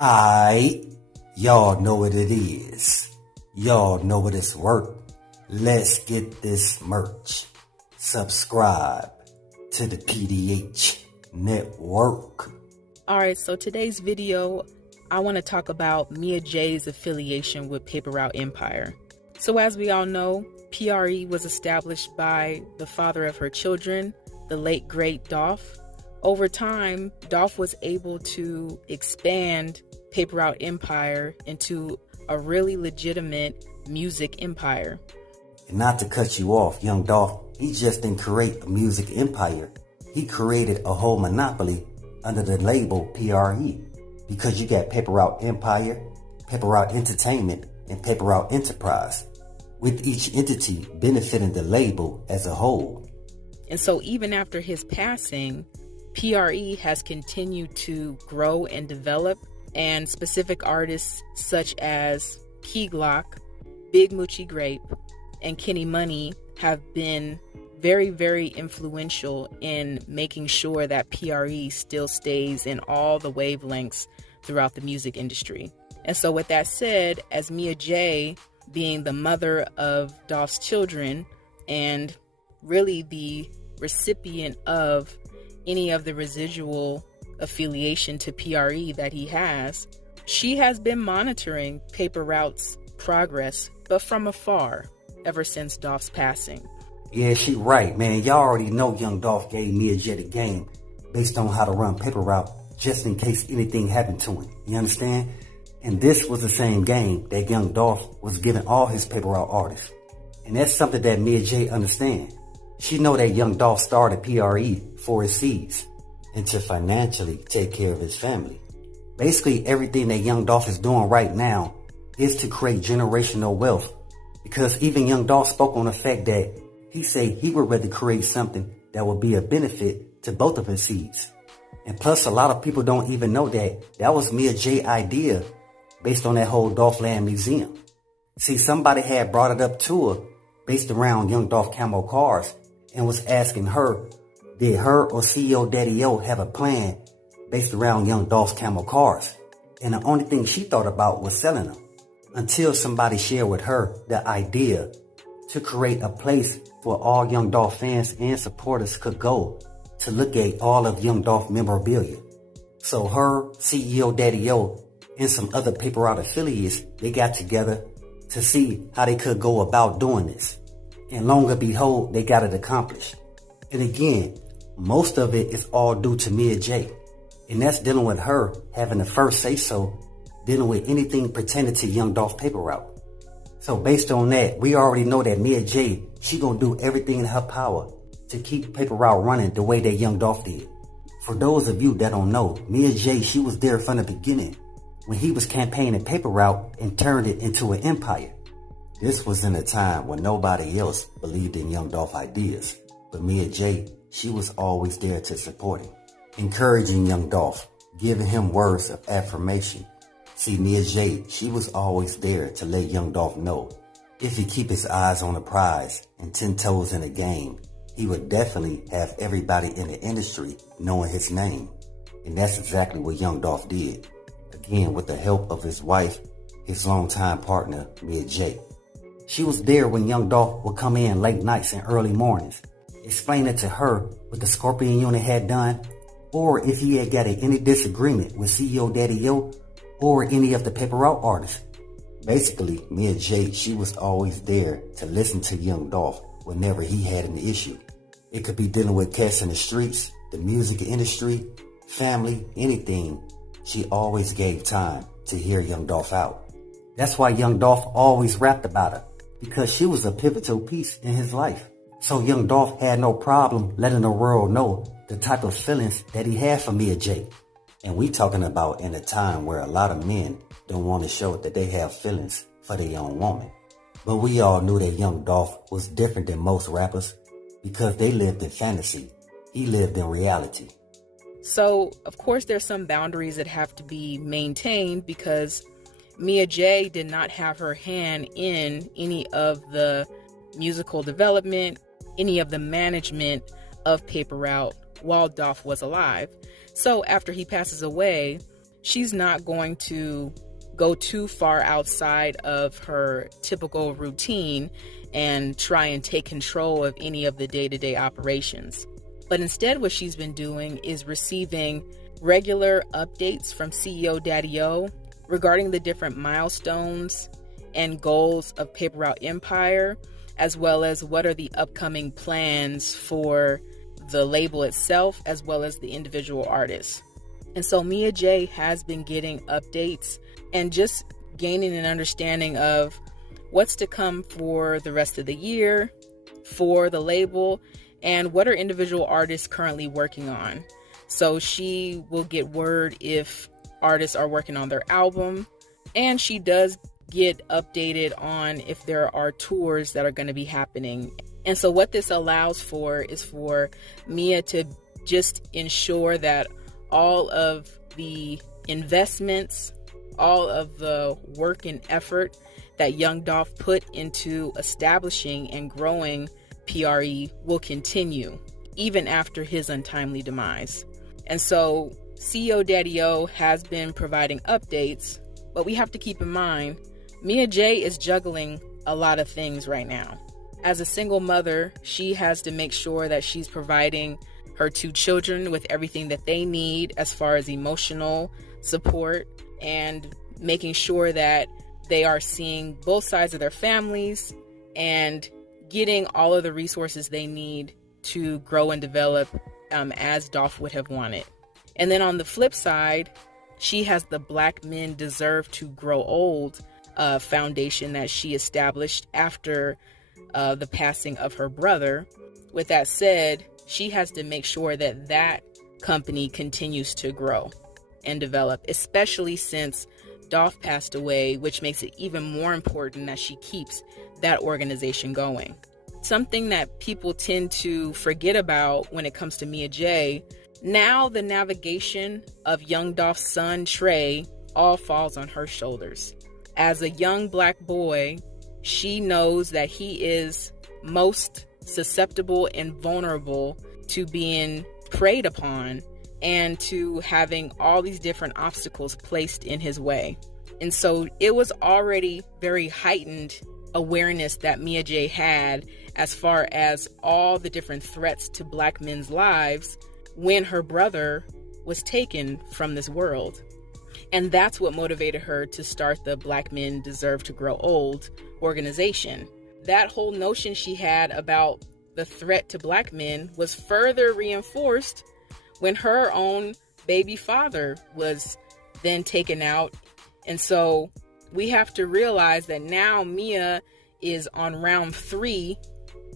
Aight, y'all know what it is. Y'all know what it's worth. Let's get this merch. Subscribe to the PDH Network. Alright, so today's video, I want to talk about Mia Jaye's affiliation with Paper Route Empire. So as we all know, PRE was established by the father of her children, the late great Dolph. Over time, Dolph was able to expand Paper Route Empire into a really legitimate music empire. And not to cut you off, young Dolph, he just didn't create a music empire. He created a whole monopoly under the label PRE. Because you got Paper Route Empire, Paper Route Entertainment, and Paper Route Enterprise, with each entity benefiting the label as a whole. And so even after his passing, PRE has continued to grow and develop, and specific artists such as Key Glock, Big Moochie Grape, and Kenny Money have been very, very influential in making sure that PRE still stays in all the wavelengths throughout the music industry. And so with that said, as Mia Jaye, being the mother of Dolph's children and really the recipient of any of the residual affiliation to PRE that he has, she has been monitoring Paper Route's progress, but from afar, ever since Dolph's passing. Yeah, she right, man. Y'all already know young Dolph gave Mia Jaye the game based on how to run Paper Route just in case anything happened to him. You understand? And this was the same game that young Dolph was giving all his Paper Route artists. And that's something that Mia Jaye understand. She know that young Dolph started PRE for his seeds and to financially take care of his family. Basically, everything that young Dolph is doing right now is to create generational wealth, because even young Dolph spoke on the fact that he said he would rather create something that would be a benefit to both of his seeds. And plus, a lot of people don't even know that that was Mia Jaye's idea based on that whole Dolph Land Museum. See, somebody had brought it up to her based around young Dolph camo cars and was asking her, did her or CEO DaddieO have a plan based around young Dolph's camo cars? And the only thing she thought about was selling them, until somebody shared with her the idea to create a place where all young Dolph fans and supporters could go to look at all of young Dolph memorabilia. So her, CEO DaddieO, and some other Paper Route affiliates, they got together to see how they could go about doing this. And long and behold, they got it accomplished. And again, most of it is all due to Mia Jaye. And that's dealing with her having the first say-so, dealing with anything pertaining to young Dolph Paper Route. So based on that, we already know that Mia Jaye, she gonna do everything in her power to keep Paper Route running the way that young Dolph did. For those of you that don't know, Mia Jaye, she was there from the beginning when he was campaigning Paper Route and turned it into an empire. This was in a time when nobody else believed in young Dolph ideas, but Mia Jaye, she was always there to support him, encouraging young Dolph, giving him words of affirmation. See, Mia Jaye, she was always there to let young Dolph know if he keep his eyes on the prize and 10 toes in the game, he would definitely have everybody in the industry knowing his name. And that's exactly what young Dolph did. Again, with the help of his wife, his longtime partner, Mia Jaye. She was there when young Dolph would come in late nights and early mornings, explaining to her what the Scorpion unit had done, or if he had got any disagreement with CEO DaddieO or any of the Paper Route artists. Basically, Mia Jaye, she was always there to listen to young Dolph whenever he had an issue. It could be dealing with cats in the streets, the music industry, family, anything. She always gave time to hear young Dolph out. That's why young Dolph always rapped about her, because she was a pivotal piece in his life. So young Dolph had no problem letting the world know the type of feelings that he had for Mia Jaye. And we talking about in a time where a lot of men don't want to show that they have feelings for their own woman. But we all knew that young Dolph was different than most rappers because they lived in fantasy. He lived in reality. So, of course, there's some boundaries that have to be maintained because Mia Jaye did not have her hand in any of the musical development, any of the management of Paper Route while Dolph was alive. So after he passes away, she's not going to go too far outside of her typical routine and try and take control of any of the day-to-day operations. But instead, what she's been doing is receiving regular updates from CEO DaddieO regarding the different milestones and goals of Paper Route Empire, as well as what are the upcoming plans for the label itself, as well as the individual artists. And so Mia Jaye has been getting updates and just gaining an understanding of what's to come for the rest of the year, for the label, and what are individual artists currently working on. So she will get word if artists are working on their album, and she does get updated on if there are tours that are going to be happening. And so what this allows for is for Mia to just ensure that all of the investments, all of the work and effort that young Dolph put into establishing and growing PRE will continue even after his untimely demise. And so CEO DaddieO has been providing updates, but we have to keep in mind, Mia Jaye is juggling a lot of things right now. As a single mother, she has to make sure that she's providing her 2 children with everything that they need as far as emotional support, and making sure that they are seeing both sides of their families and getting all of the resources they need to grow and develop as Dolph would have wanted. And then on the flip side, she has the Black Men Deserve to Grow Old foundation that she established after the passing of her brother. With that said, she has to make sure that that company continues to grow and develop, especially since Dolph passed away, which makes it even more important that she keeps that organization going. Something that people tend to forget about when it comes to Mia Jaye, now the navigation of young Dolph's son, Trey, all falls on her shoulders. As a young Black boy, she knows that he is most susceptible and vulnerable to being preyed upon and to having all these different obstacles placed in his way. And so it was already very heightened awareness that Mia Jaye had as far as all the different threats to Black men's lives when her brother was taken from this world. And that's what motivated her to start the Black Men Deserve to Grow Old organization. That whole notion she had about the threat to Black men was further reinforced when her own baby father was then taken out. And so we have to realize that now Mia is on round 3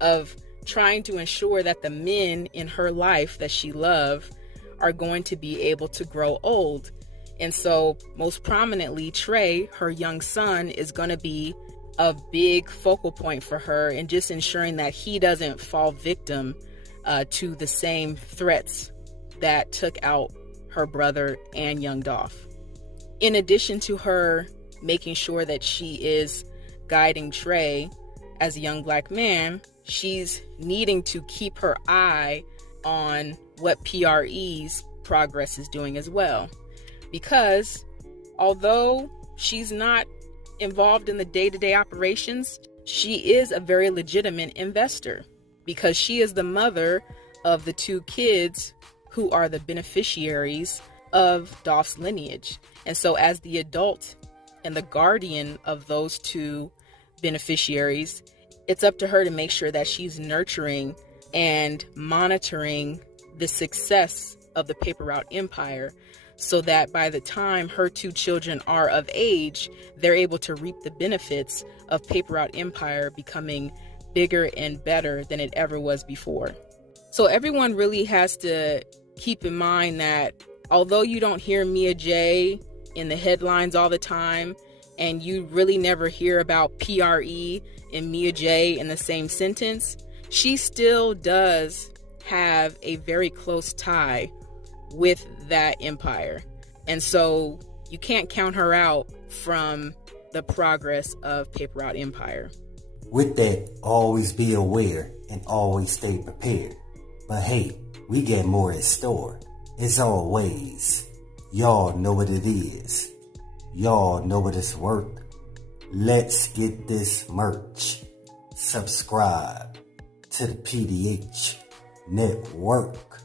of trying to ensure that the men in her life that she loved are going to be able to grow old. And so most prominently, Trey, her young son, is going to be a big focal point for her, and just ensuring that he doesn't fall victim to the same threats that took out her brother and young Dolph. In addition to her making sure that she is guiding Trey as a young Black man, she's needing to keep her eye on what PRE's progress is doing as well. Because although she's not involved in the day-to-day operations, she is a very legitimate investor, because she is the mother of the 2 kids who are the beneficiaries of Dolph's lineage. And so as the adult and the guardian of those 2 beneficiaries, it's up to her to make sure that she's nurturing and monitoring the success of the Paper Route Empire, so that by the time her 2 children are of age, they're able to reap the benefits of Paper Route Empire becoming bigger and better than it ever was before. So everyone really has to keep in mind that although you don't hear Mia Jaye in the headlines all the time, and you really never hear about PRE and Mia Jaye in the same sentence, she still does have a very close tie with that empire. And so you can't count her out from the progress of Paper Route Empire. With that, always be aware and always stay prepared. But hey, we got more in store. As always, Y'all know what it is. Y'all know what it's worth. Let's get this merch. Subscribe to the PDH Network.